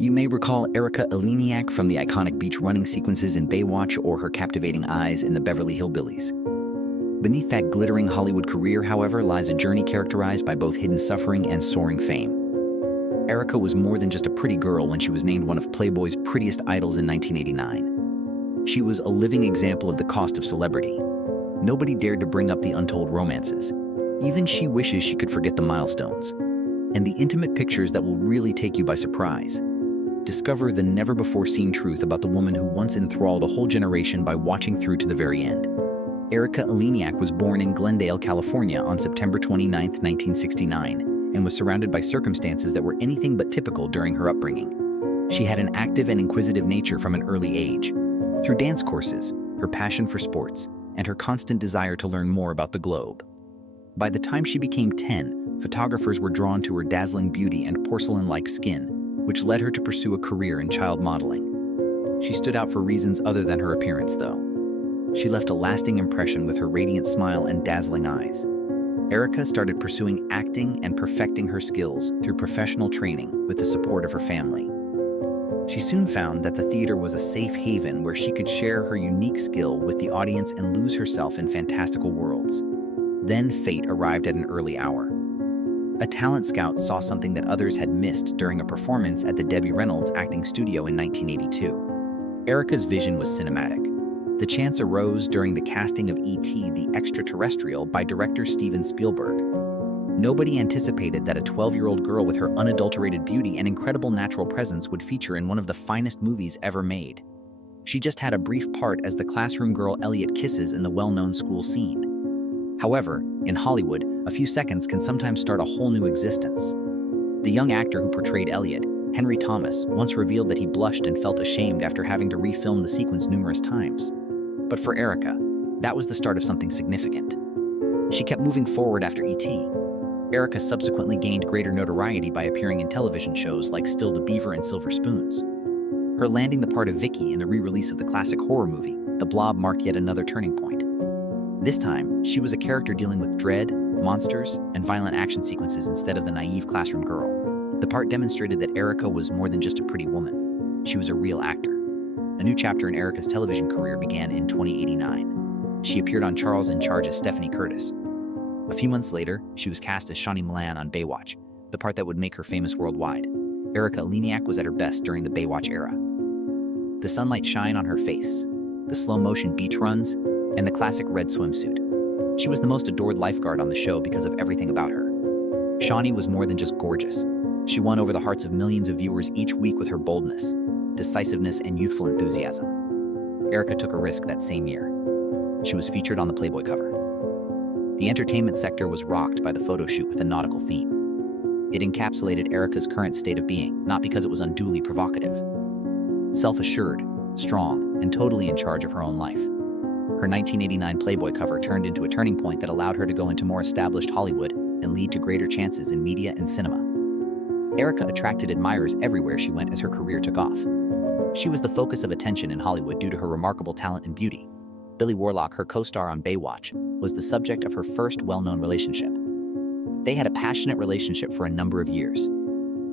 You may recall Erika Eleniak from the iconic beach running sequences in Baywatch or her captivating eyes in the Beverly Hillbillies. Beneath that glittering Hollywood career, however, lies a journey characterized by both hidden suffering and soaring fame. Erika was more than just a pretty girl when she was named one of Playboy's prettiest idols in 1989. She was a living example of the cost of celebrity. Nobody dared to bring up the untold romances. Even she wishes she could forget the milestones. And the intimate pictures that will really take you by surprise. Discover the never-before-seen truth about the woman who once enthralled a whole generation by watching through to the very end. Erika Eleniak was born in Glendale, California on September 29, 1969, and was surrounded by circumstances that were anything but typical during her upbringing. She had an active and inquisitive nature from an early age. Through dance courses, her passion for sports, and her constant desire to learn more about the globe. By the time she became 10, photographers were drawn to her dazzling beauty and porcelain-like skin, which led her to pursue a career in child modeling. She stood out for reasons other than her appearance, though. She left a lasting impression with her radiant smile and dazzling eyes. Erika started pursuing acting and perfecting her skills through professional training with the support of her family. She soon found that the theater was a safe haven where she could share her unique skill with the audience and lose herself in fantastical worlds. Then fate arrived at an early hour. A talent scout saw something that others had missed during a performance at the Debbie Reynolds Acting Studio in 1982. Erika's vision was cinematic. The chance arose during the casting of E.T. the Extraterrestrial by director Steven Spielberg. Nobody anticipated that a 12-year-old girl with her unadulterated beauty and incredible natural presence would feature in one of the finest movies ever made. She just had a brief part as the classroom girl Elliot kisses in the well-known school scene. However, in Hollywood, a few seconds can sometimes start a whole new existence. The young actor who portrayed Elliot, Henry Thomas, once revealed that he blushed and felt ashamed after having to refilm the sequence numerous times. But for Erika, that was the start of something significant. She kept moving forward after E.T. Erika subsequently gained greater notoriety by appearing in television shows like Still the Beaver and Silver Spoons. Her landing the part of Vicky in the re-release of the classic horror movie, The Blob, marked yet another turning point. This time, she was a character dealing with dread, monsters, and violent action sequences instead of the naive classroom girl. The part demonstrated that Erika was more than just a pretty woman. She was a real actor. A new chapter in Erika's television career began in 2089. She appeared on Charles in Charge as Stephanie Curtis. A few months later, she was cast as Shawnee Milan on Baywatch, the part that would make her famous worldwide. Erika Eleniak was at her best during the Baywatch era. The sunlight shine on her face, the slow-motion beach runs, and the classic red swimsuit. She was the most adored lifeguard on the show because of everything about her. Shawnee was more than just gorgeous. She won over the hearts of millions of viewers each week with her boldness, decisiveness, and youthful enthusiasm. Erika took a risk that same year. She was featured on the Playboy cover. The entertainment sector was rocked by the photo shoot with a nautical theme. It encapsulated Erika's current state of being, not because it was unduly provocative. Self-assured, strong, and totally in charge of her own life. Her 1989 Playboy cover turned into a turning point that allowed her to go into more established Hollywood and lead to greater chances in media and cinema. Erika attracted admirers everywhere she went as her career took off. She was the focus of attention in Hollywood due to her remarkable talent and beauty. Billy Warlock, her co-star on Baywatch, was the subject of her first well-known relationship. They had a passionate relationship for a number of years.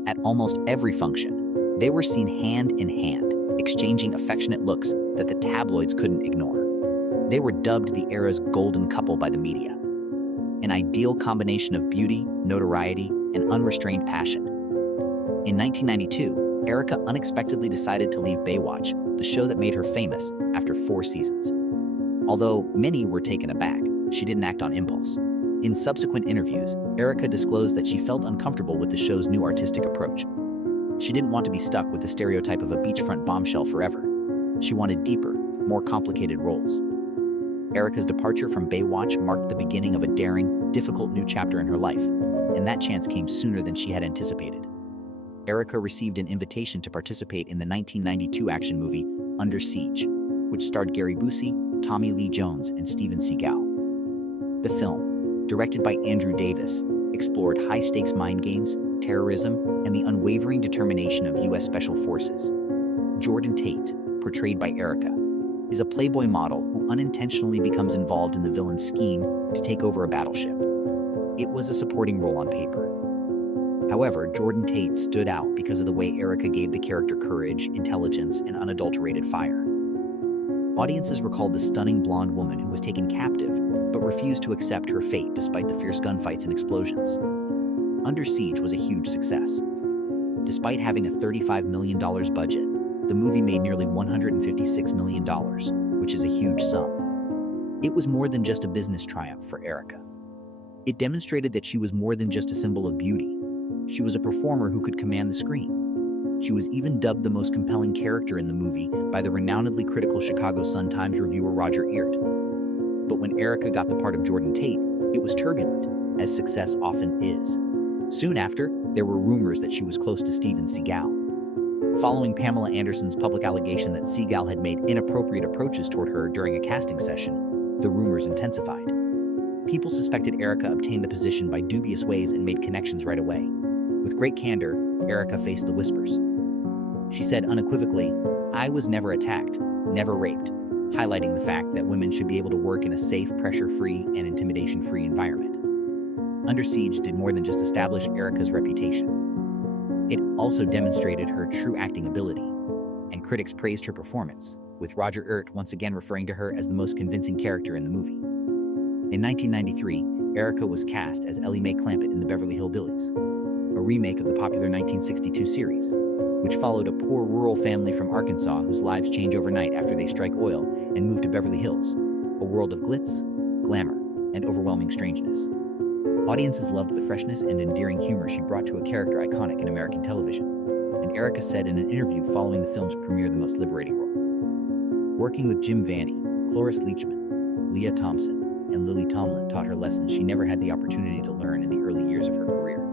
At almost every function, they were seen hand in hand, exchanging affectionate looks that the tabloids couldn't ignore. They were dubbed the era's golden couple by the media. An ideal combination of beauty, notoriety, and unrestrained passion. In 1992, Erika unexpectedly decided to leave Baywatch, the show that made her famous, after 4 seasons. Although many were taken aback, she didn't act on impulse. In subsequent interviews, Erika disclosed that she felt uncomfortable with the show's new artistic approach. She didn't want to be stuck with the stereotype of a beachfront bombshell forever. She wanted deeper, more complicated roles. Erika's departure from Baywatch marked the beginning of a daring, difficult new chapter in her life, and that chance came sooner than she had anticipated. Erika received an invitation to participate in the 1992 action movie Under Siege, which starred Gary Busey, Tommy Lee Jones, and Steven Seagal. The film, directed by Andrew Davis, explored high-stakes mind games, terrorism, and the unwavering determination of U.S. Special Forces. Jordan Tate, portrayed by Erika, is a Playboy model who unintentionally becomes involved in the villain's scheme to take over a battleship. It was a supporting role on paper. However, Jordan Tate stood out because of the way Erika gave the character courage, intelligence, and unadulterated fire. Audiences recalled the stunning blonde woman who was taken captive but refused to accept her fate despite the fierce gunfights and explosions. Under Siege was a huge success. Despite having a $35 million budget, the movie made nearly $156 million, which is a huge sum. It was more than just a business triumph for Erika. It demonstrated that she was more than just a symbol of beauty. She was a performer who could command the screen. She was even dubbed the most compelling character in the movie by the renownedly critical Chicago Sun-Times reviewer Roger Ebert. But when Erika got the part of Jordan Tate, it was turbulent, as success often is. Soon after, there were rumors that she was close to Steven Seagal. Following Pamela Anderson's public allegation that Seagal had made inappropriate approaches toward her during a casting session, the rumors intensified. People suspected Erika obtained the position by dubious ways and made connections right away. With great candor, Erika faced the whispers. She said unequivocally, "I was never attacked, never raped," highlighting the fact that women should be able to work in a safe, pressure-free, and intimidation-free environment. Under Siege did more than just establish Erika's reputation. It also demonstrated her true acting ability, and critics praised her performance, with Roger Ebert once again referring to her as the most convincing character in the movie. In 1993, Erika was cast as Ellie Mae Clampett in The Beverly Hillbillies, a remake of the popular 1962 series, which followed a poor rural family from Arkansas whose lives change overnight after they strike oil and move to Beverly Hills, a world of glitz, glamour, and overwhelming strangeness. Audiences loved the freshness and endearing humor she brought to a character iconic in American television, and Erika said in an interview following the film's premiere the most liberating role. Working with Jim Vanny, Cloris Leachman, Leah Thompson, and Lily Tomlin taught her lessons she never had the opportunity to learn in the early years of her career.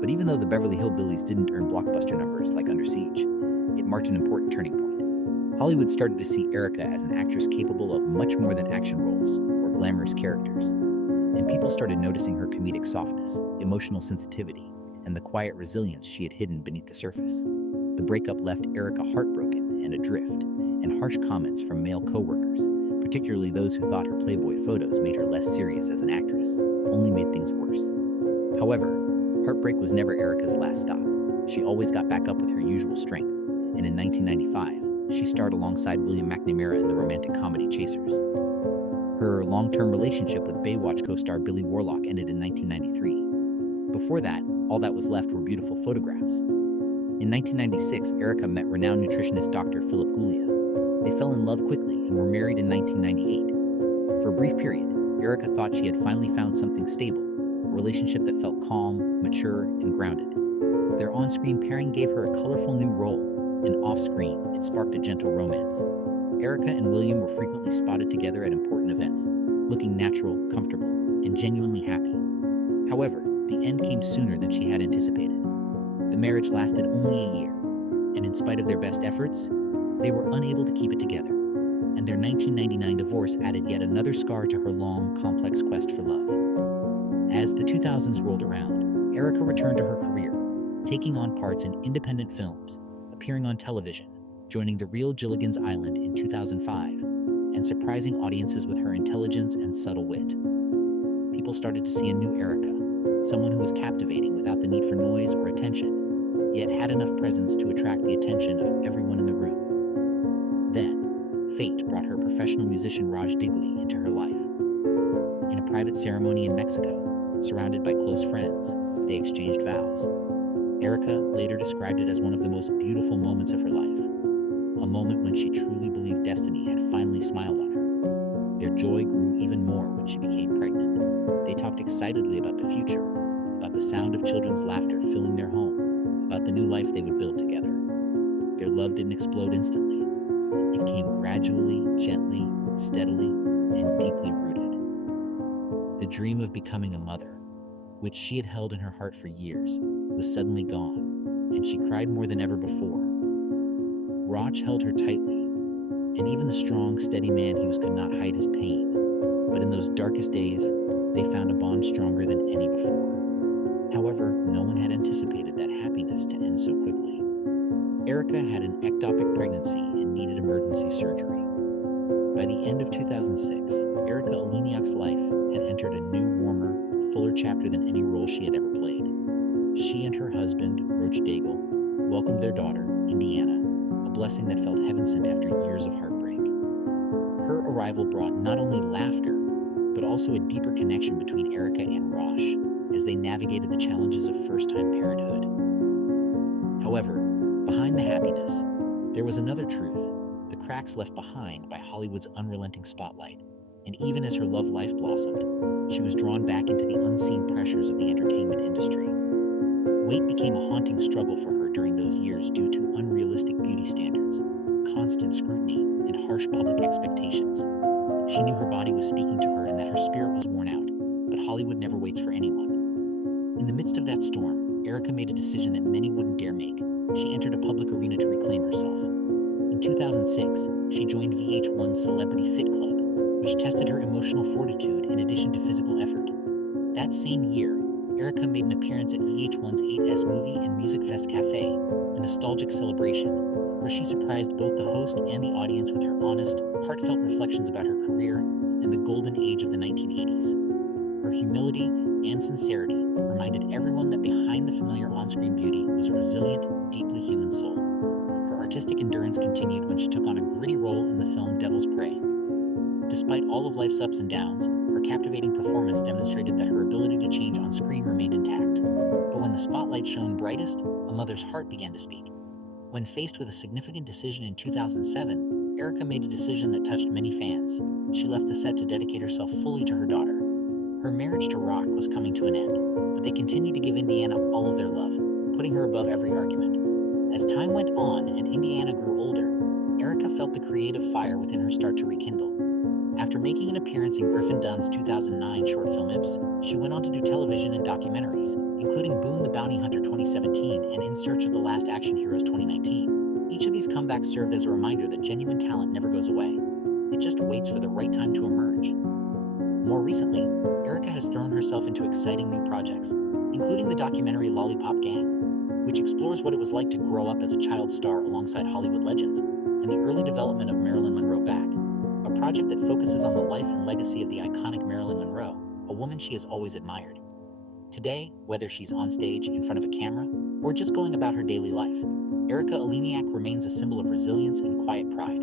But even though the Beverly Hillbillies didn't earn blockbuster numbers like Under Siege, it marked an important turning point. Hollywood started to see Erika as an actress capable of much more than action roles or glamorous characters, and people started noticing her comedic softness, emotional sensitivity, and the quiet resilience she had hidden beneath the surface. The breakup left Erika heartbroken and adrift, and harsh comments from male co-workers, particularly those who thought her Playboy photos made her less serious as an actress, only made things worse. However, heartbreak was never Erika's last stop. She always got back up with her usual strength, and in 1995, she starred alongside William McNamara in the romantic comedy Chasers. Her long-term relationship with Baywatch co-star Billy Warlock ended in 1993. Before that, all that was left were beautiful photographs. In 1996, Erika met renowned nutritionist Dr. Philip Guglia. They fell in love quickly and were married in 1998. For a brief period, Erika thought she had finally found something stable, a relationship that felt calm, mature, and grounded. Their on-screen pairing gave her a colorful new role, and off-screen, it sparked a gentle romance. Erika and William were frequently spotted together at important events, looking natural, comfortable, and genuinely happy. However, the end came sooner than she had anticipated. The marriage lasted only a year, and in spite of their best efforts, they were unable to keep it together, and their 1999 divorce added yet another scar to her long, complex quest for love. As the 2000s rolled around, Erika returned to her career, taking on parts in independent films, appearing on television, joining The Real Gilligan's Island in 2005, and surprising audiences with her intelligence and subtle wit. People started to see a new Erika, someone who was captivating without the need for noise or attention, yet had enough presence to attract the attention of everyone in the room. Then, fate brought her professional musician Raj Digli into her life. In a private ceremony in Mexico, surrounded by close friends, they exchanged vows. Erika later described it as one of the most beautiful moments of her life, a moment when she truly believed destiny had finally smiled on her. Their joy grew even more when she became pregnant. They talked excitedly about the future, about the sound of children's laughter filling their home, about the new life they would build together. Their love didn't explode instantly. It came gradually, gently, steadily, and deeply rooted. The dream of becoming a mother, which she had held in her heart for years, was suddenly gone, and she cried more than ever before. Raj held her tightly, and even the strong, steady man he was could not hide his pain. But in those darkest days, they found a bond stronger than any before. However, no one had anticipated that happiness to end so quickly. Erika had an ectopic pregnancy and needed emergency surgery. By the end of 2006, Erika Eleniak's life had entered a new, warmer, fuller chapter than any role she had ever played. she and her husband, Roach Daigle, welcomed their daughter, Indiana, a blessing that felt heaven sent after years of heartbreak. Her arrival brought not only laughter, but also a deeper connection between Erika and Rosh as they navigated the challenges of first-time parenthood. However, behind the happiness, there was another truth, the cracks left behind by Hollywood's unrelenting spotlight. And even as her love life blossomed, she was drawn back into the unseen pressures of the entertainment industry. Weight became a haunting struggle for her during those years due to unrealistic beauty standards, constant scrutiny, and harsh public expectations. She knew her body was speaking to her and that her spirit was worn out, but Hollywood never waits for anyone. In the midst of that storm, Erika made a decision that many wouldn't dare make. She entered a public arena to reclaim herself. In 2006, she joined VH1's Celebrity Fit Club, which tested her emotional fortitude in addition to physical effort. That same year, Erika made an appearance at VH1's 8S Movie and Music Fest Cafe, a nostalgic celebration, where she surprised both the host and the audience with her honest, heartfelt reflections about her career and the golden age of the 1980s. Her humility and sincerity reminded everyone that behind the familiar on-screen beauty was a resilient, deeply human soul. Her artistic endurance continued when she took on a gritty role in the film Devil's Prey. Despite all of life's ups and downs, her captivating performance demonstrated that her ability to change on screen remained intact. But when the spotlight shone brightest, a mother's heart began to speak. When faced with a significant decision in 2007, Erika made a decision that touched many fans. She left the set to dedicate herself fully to her daughter. Her marriage to Rock was coming to an end, but they continued to give Indiana all of their love, putting her above every argument. As time went on and Indiana grew older, Erika felt the creative fire within her start to rekindle. After making an appearance in Griffin Dunn's 2009 short film Ips, she went on to do television and documentaries, including Boone the Bounty Hunter 2017 and In Search of the Last Action Heroes 2019. Each of these comebacks served as a reminder that genuine talent never goes away. It just waits for the right time to emerge. More recently, Erika has thrown herself into exciting new projects, including the documentary Lollipop Gang, which explores what it was like to grow up as a child star alongside Hollywood legends, and the early development of Marilyn Monroe Back, a project that focuses on the life and legacy of the iconic Marilyn Monroe, a woman she has always admired. Today, whether she's on stage in front of a camera or just going about her daily life, Erika Eleniak remains a symbol of resilience and quiet pride.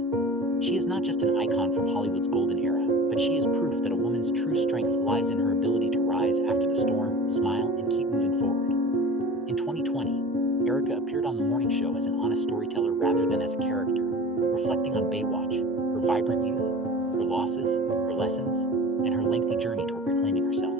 She is not just an icon from Hollywood's golden era, but she is proof that a woman's true strength lies in her ability to rise after the storm, smile, and keep moving forward. In 2020, Erika appeared on The Morning Show as an honest storyteller rather than as a character, reflecting on Baywatch, her vibrant youth, her losses, her lessons, and her lengthy journey toward reclaiming herself.